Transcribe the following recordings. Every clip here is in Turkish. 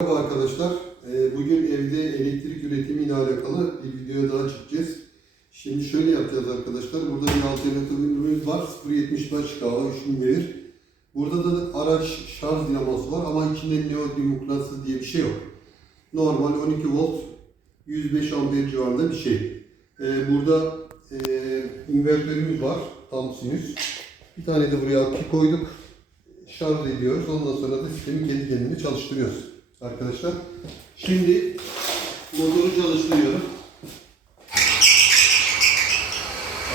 Merhaba arkadaşlar. Ee, Bugün evde elektrik üretimiyle alakalı bir video daha çekeceğiz. Şimdi şöyle yapacağız arkadaşlar. Burada bir alternatifimiz var. 0.75 kW 3000 devir. Burada da araç şarj dinamosu var ama içinde neodimokrasi diye bir şey yok. Normal 12 volt 105 amper civarında bir şey. Ee, Burada e, invertörümüz var. Tam sinüs. Bir tane de buraya akü koyduk. Şarj ediyoruz. Ondan sonra da sistemi kendi kendine çalıştırıyoruz arkadaşlar. Şimdi motoru çalıştırıyorum.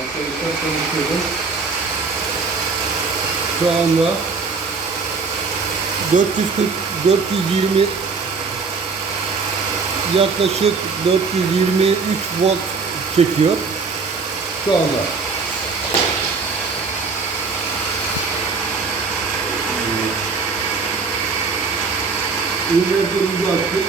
Arkadaşlar çalıştırdım. Şu anda 440 420 yaklaşık 423 volt çekiyor. Şu anda. İnvertörümüzü açtık.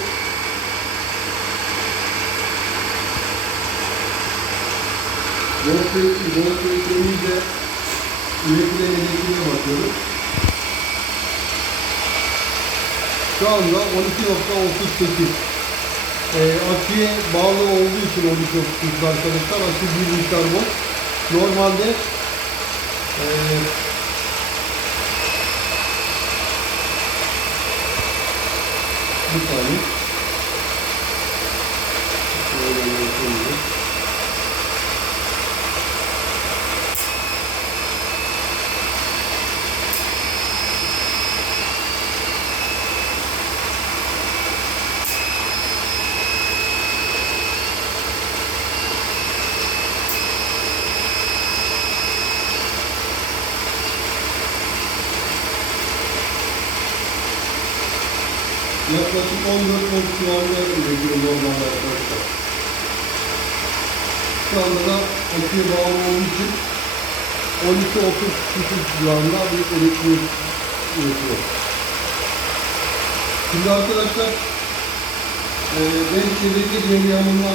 Voltmetremiyle üretilen elektriğe bakıyoruz. Şu anda 12.38 ee, aküye bağlı olduğu için 12.38 arkadaşlar. Akü 1 miktar volt. Normalde ee, bir saniye. Şöyle yapayım. Yaklaşık 14 volt civarında üretiyor normalde arkadaşlar. Şu anda da aküye bağlı olduğu için 12-30 küsur civarında bir elektrik üretiyor. Şimdi arkadaşlar e, ben şebeke cereyanına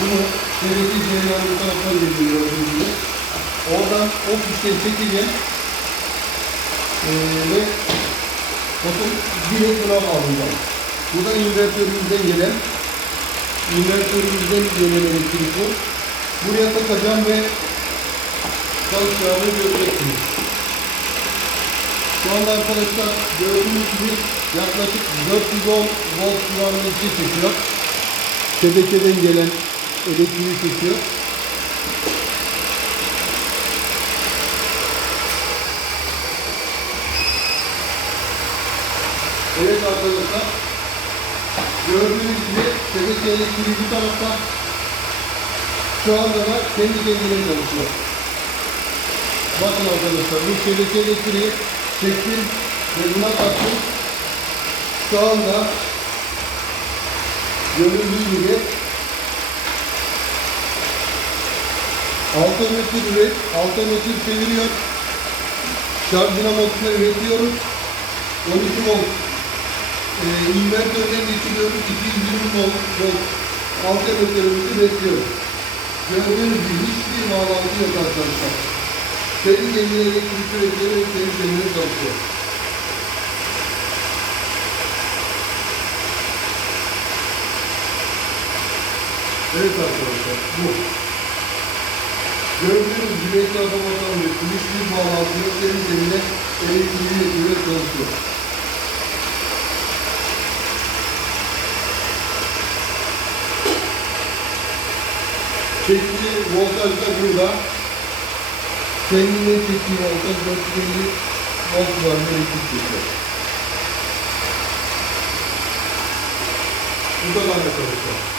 bunu şebeke cereyanı tarafına getiriyorum şimdi. Oradan o fişleri çekeceğim. E, ve Bakın direkt buna bağlayacağım. Bu da invertörümüzden gelen invertörümüzden gelen elektrik bu. Buraya takacağım ve çalışacağını göreceksiniz. Şu anda arkadaşlar gördüğünüz gibi yaklaşık 410 volt civarında çekiyor. Şebekeden gelen elektriği çekiyor. Evet arkadaşlar. Gördüğünüz gibi elektriği bu tarafta. Şu anda da kendi kendine çalışıyor. Bakın arkadaşlar bu şebeke elektriği çektim ve buna taktım. Şu anda görüldüğü gibi alternatif üret, alternatif çeviriyor. Şarj dinamosunu üretiyoruz. 12 volt e, invertörden geçiriyoruz. 220 volt, volt alternatörümüzü bekliyoruz. Gördüğünüz gibi hiçbir bağlantı yok arkadaşlar. Kendi kendine elektrik üretiyor ve kendi kendine çalışıyor. Evet arkadaşlar bu. Gördüğünüz gibi etrafa bakamıyorsun. Hiçbir bağlantı yok. Kendi kendine elektriği ve çalışıyor. Çekili voltaj da burada. Kendine çektiği voltaj 450 volt var elektrik çekiyor. Bu da var.